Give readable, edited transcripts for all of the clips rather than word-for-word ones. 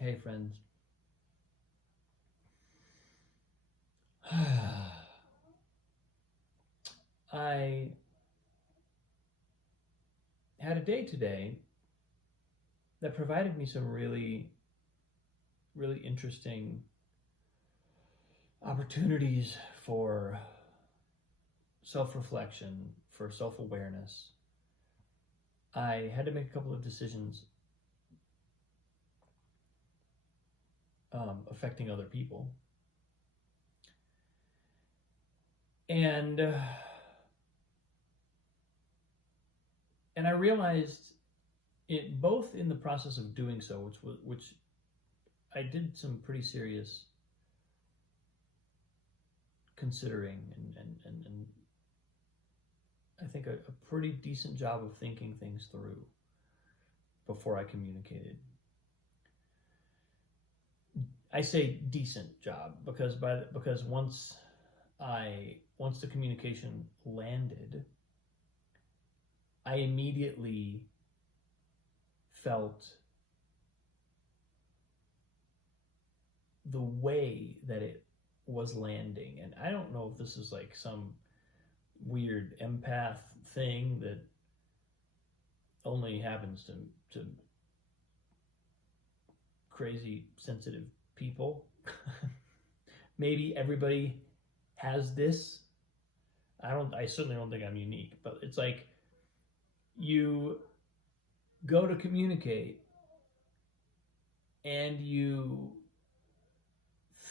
Hey, friends. I had a day today that provided me some really, really interesting opportunities for self reflection, for self awareness. I had to make a couple of decisions affecting other people. And, uh, and I realized it both in the process of doing so, which I did some pretty serious considering and I think a pretty decent job of thinking things through before I communicated. I say decent job because once the communication landed, I immediately felt the way that it was landing. And I don't know if this is like some weird empath thing that only happens to crazy sensitive people. Maybe everybody has this. I certainly don't think I'm unique, but it's like you go to communicate and you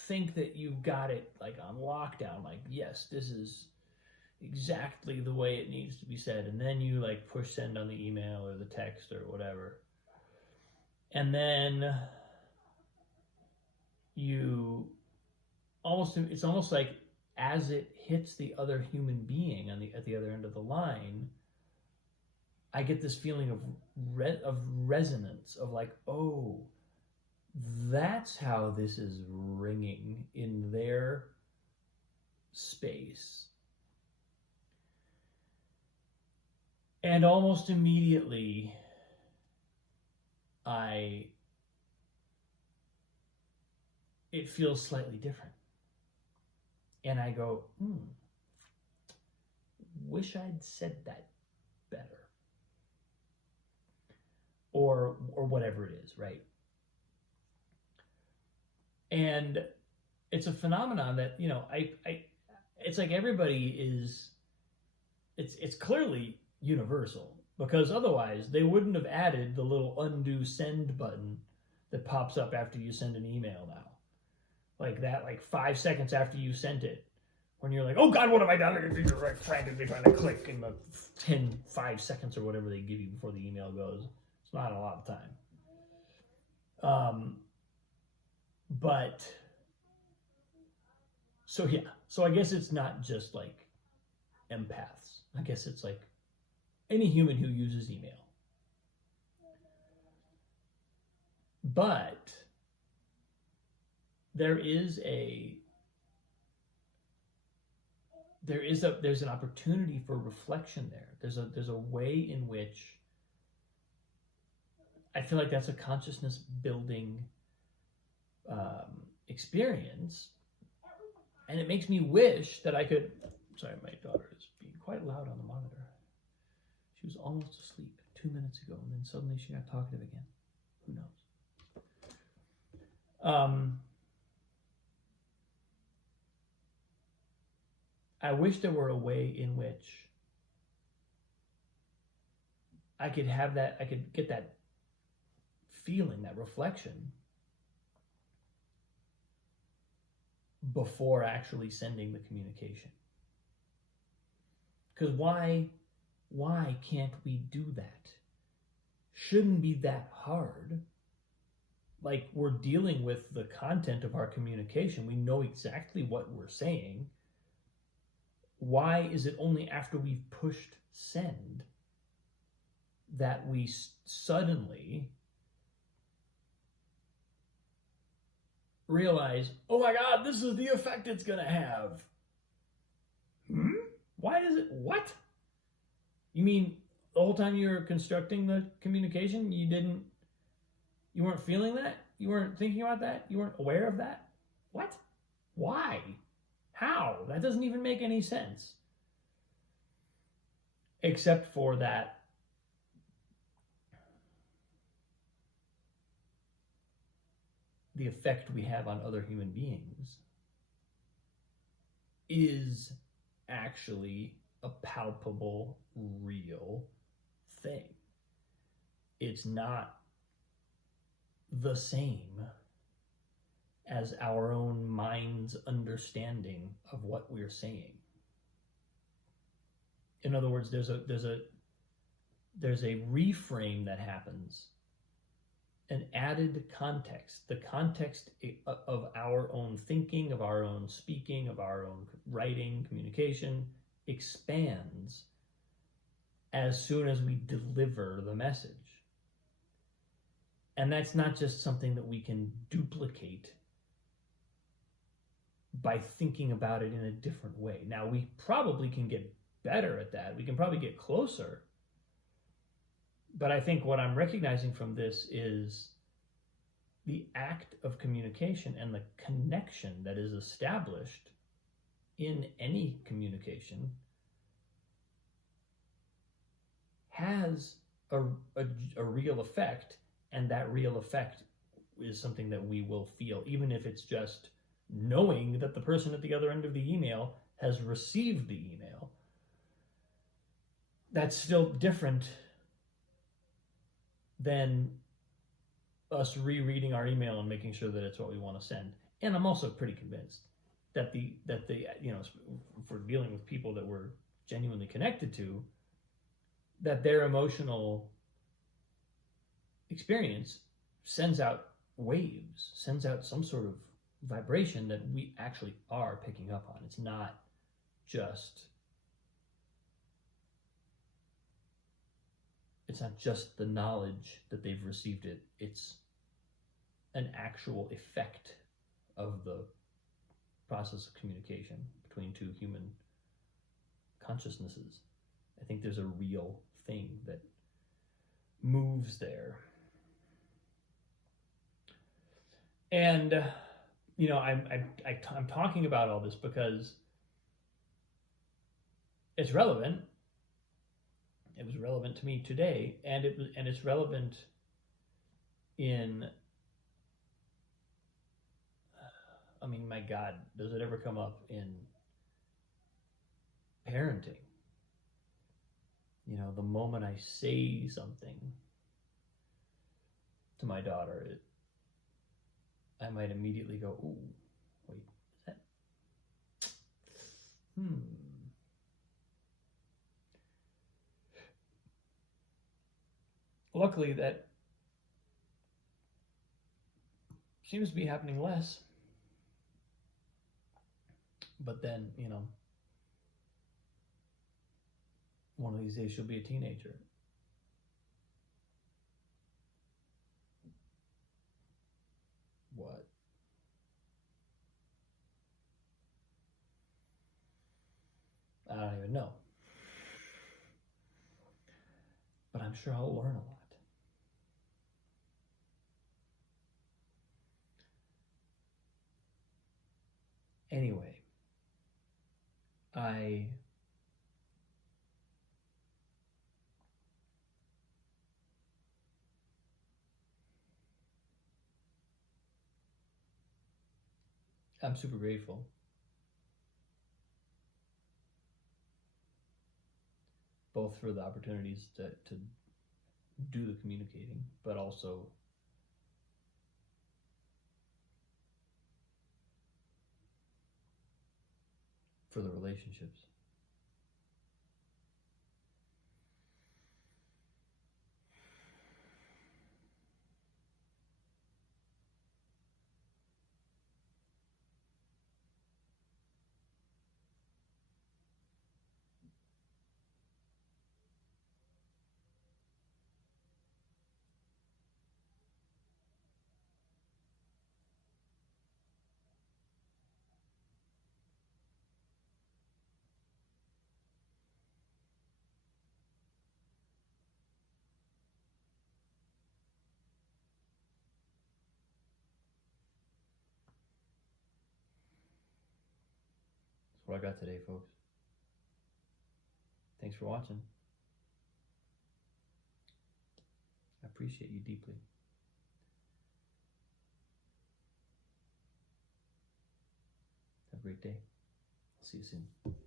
think that you've got it like on lockdown, like yes, this is exactly the way it needs to be said, and then you like push send on the email or the text or whatever, and then you it's almost like as it hits the other human being at the other end of the line, I get this feeling of resonance of like, oh, that's how this is ringing in their space. And almost immediately, it feels slightly different. And I go, wish I'd said that better. Or whatever it is, right? And it's a phenomenon that, it's like everybody is, it's clearly universal, because otherwise they wouldn't have added the little undo send button that pops up after you send an email now. Like that, like 5 seconds after you sent it, when you're like, oh God, what have I done? You're like frantically trying to click in the 5 seconds or whatever they give you before the email goes. It's not a lot of time. But so yeah, so I guess it's not just like empaths. I guess it's like any human who uses email. But there's an opportunity for reflection there. There's a way in which I feel like that's a consciousness building experience, and it makes me wish that I could. Sorry, my daughter is being quite loud on the monitor. She was almost asleep 2 minutes ago, and then suddenly she got talkative again. Who knows? I wish there were a way in which I could get that feeling, that reflection, before actually sending the communication. Because why can't we do that? Shouldn't be that hard. Like, we're dealing with the content of our communication. We know exactly what we're saying. Why is it only after we've pushed send that we suddenly realize, oh my God, this is the effect it's going to have? Why does it? What? You mean the whole time you were constructing the communication, you weren't feeling that? You weren't thinking about that? You weren't aware of that? What? Why? How? That doesn't even make any sense. Except for that the effect we have on other human beings is actually a palpable, real thing. It's not the same as our own mind's understanding of what we're saying. In other words, there's a reframe that happens, an added context, the context of our own thinking, of our own speaking, of our own writing, communication expands as soon as we deliver the message. And that's not just something that we can duplicate by thinking about it in a different way. Now, we probably can get better at that. We can probably get closer. But I think what I'm recognizing from this is the act of communication and the connection that is established in any communication has a real effect, and that real effect is something that we will feel, even if it's just knowing that the person at the other end of the email has received the email. That's still different than us rereading our email and making sure that it's what we want to send. And I'm also pretty convinced that the if we're dealing with people that we're genuinely connected to, that their emotional experience sends out waves, sends out some sort of vibration that we actually are picking up on. It's not just the knowledge that they've received it. It's an actual effect of the process of communication between two human consciousnesses. I think there's a real thing that moves there. And I'm talking about all this because it's relevant. It was relevant to me today, and it's relevant in, my God, does it ever come up in parenting? The moment I say something to my daughter, I might immediately go, "Ooh, wait, is that? Luckily, that seems to be happening less. But then, one of these days she'll be a teenager. What? I don't even know. But I'm sure I'll learn a lot. Anyway, I'm super grateful. Both for the opportunities to do the communicating, but also for the relationships. I got today, folks. Thanks for watching. I appreciate you deeply. Have a great day. I'll see you soon.